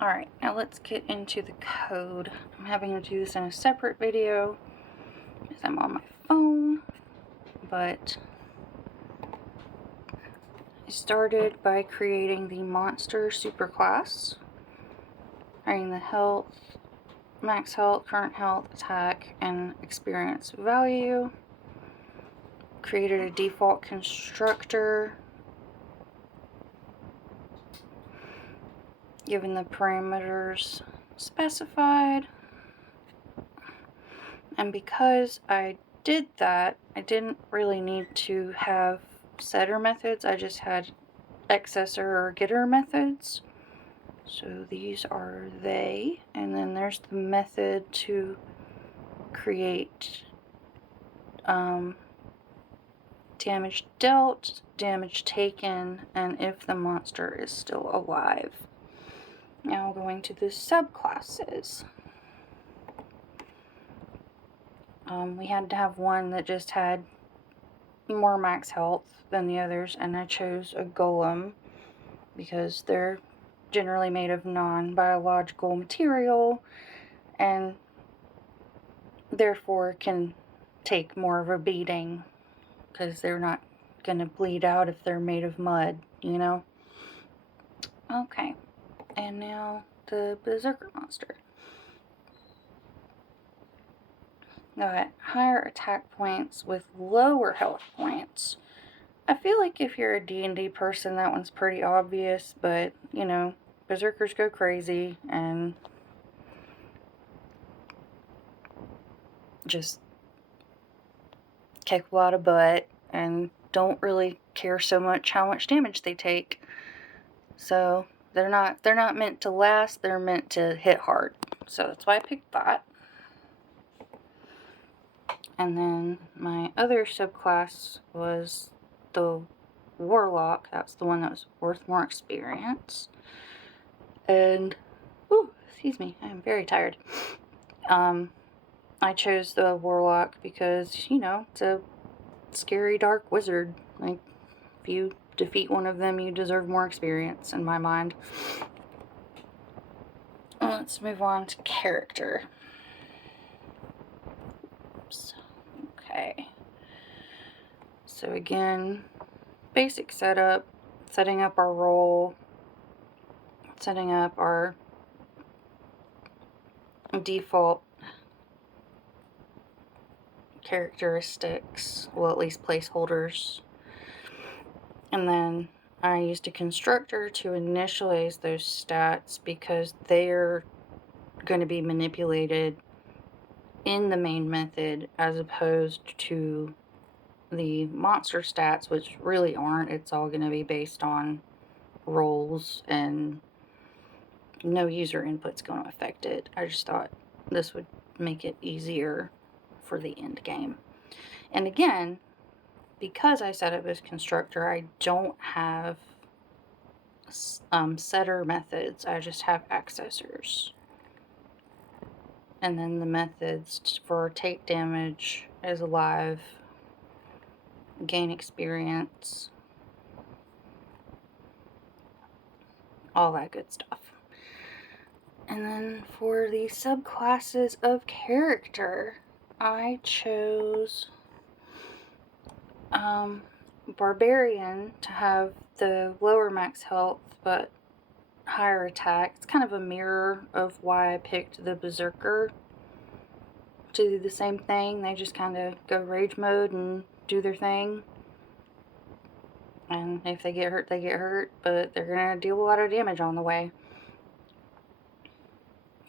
Alright, now let's get into the code. I'm having to do this in a separate video because I'm on my phone, but I started by creating the monster superclass, writing the health, max health, current health, attack, and experience value. Created a default constructor, given the parameters specified. And because I did that, I didn't really need to have setter methods. I just had accessor or getter methods. So these are they, and then there's the method to create damage dealt, damage taken, and if the monster is still alive. Now going to the subclasses. We had to have one that just had more max health than the others, and I chose a golem because they're generally made of non-biological material and therefore can take more of a beating because they're not going to bleed out if they're made of mud, you know? Okay, and now the Berserker monster. Got higher attack points with lower health points. I feel like if you're a D&D person, that one's pretty obvious, but, you know, Berserkers go crazy and just kick a lot of butt and don't really care so much how much damage they take. So they're not meant to last, they're meant to hit hard. So that's why I picked that. And then my other subclass was the Warlock. That's the one that was worth more experience. And, excuse me, I'm very tired. I chose the Warlock because, you know, it's a scary dark wizard. Like, if you defeat one of them, you deserve more experience, in my mind. Let's move on to character. Oops. Okay. So again, basic setup, setting up our role, setting up our default characteristics, well, at least placeholders. And then I used a constructor to initialize those stats because they're going to be manipulated in the main method as opposed to the monster stats, which really aren't. It's all going to be based on rolls and no user input's going to affect it. I just thought this would make it easier for the end game. And again, because I set up this constructor, I don't have setter methods. I just have accessors. And then the methods for take damage is alive, gain experience, all that good stuff. And then for the subclasses of character, I chose Barbarian to have the lower max health but higher attack. It's kind of a mirror of why I picked the Berserker to do the same thing. They just kind of go rage mode and do their thing. And if they get hurt, they get hurt, but they're going to deal a lot of damage on the way.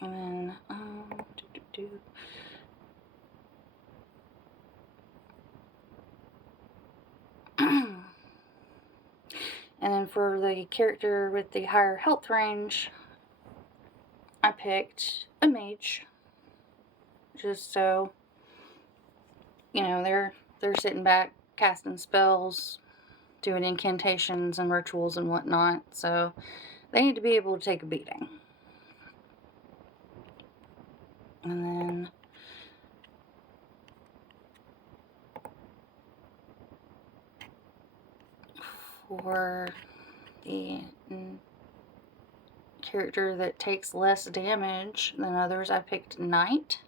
And then, and then for the character with the higher health range, I picked a mage. Just so, you know, they're sitting back, casting spells, doing incantations and rituals and whatnot, so they need to be able to take a beating. And then for the character that takes less damage than others, I picked Knight.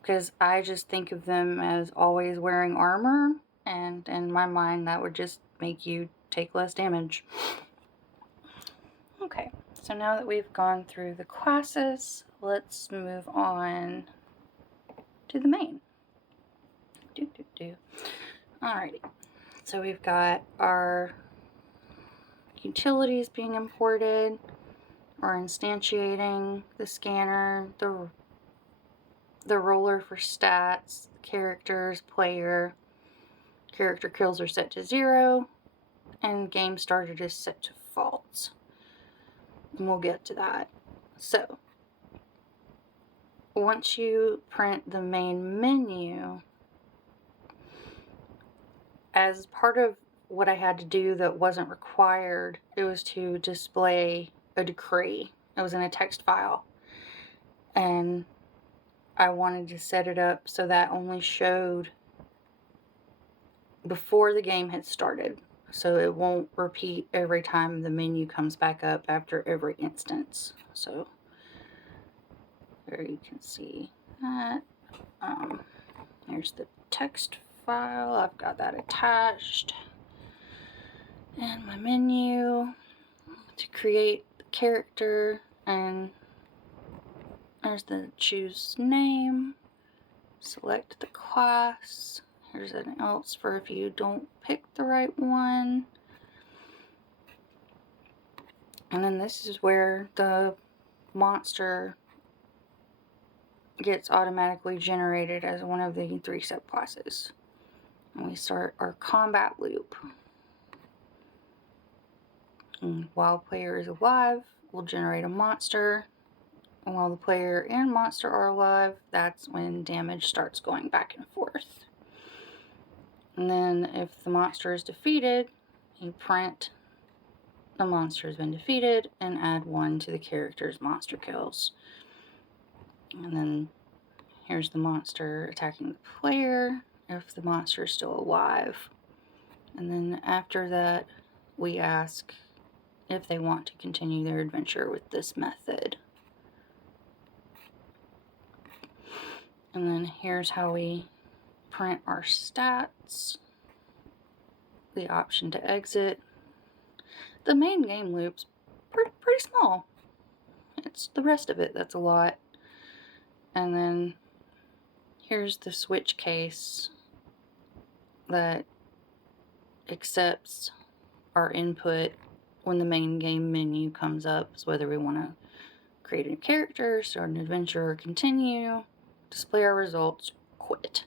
Because I just think of them as always wearing armor, and in my mind that would just make you take less damage. Okay, so now that we've gone through the classes, let's move on to the main. Alrighty, so we've got our utilities being imported, or instantiating, the scanner, the roller for stats, characters, player, character kills are set to 0, and game started is set to false. And we'll get to that. So, once you print the main menu, as part of what I had to do that wasn't required, it was to display a decree. It was in a text file. And I wanted to set it up so that only showed before the game had started. So it won't repeat every time the menu comes back up after every instance. So there you can see that. Here's the text file. I've got that attached. And my menu to create the character, and there's the choose name, select the class. Here's an else for if you don't pick the right one. And then this is where the monster gets automatically generated as one of the 3 subclasses. And we start our combat loop. And while player is alive, we'll generate a monster. And while the player and monster are alive, that's when damage starts going back and forth. And then if the monster is defeated, you print the monster has been defeated and add 1 to the character's monster kills. And then here's the monster attacking the player if the monster is still alive. And then after that, we ask if they want to continue their adventure with this method. And then here's how we print our stats, the option to exit. The main game loop's pretty small. It's the rest of it that's a lot. And then here's the switch case that accepts our input when the main game menu comes up, so whether we want to create a character, start an adventure, or continue, display our results, quit.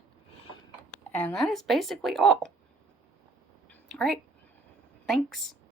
And that is basically all. Alright, thanks.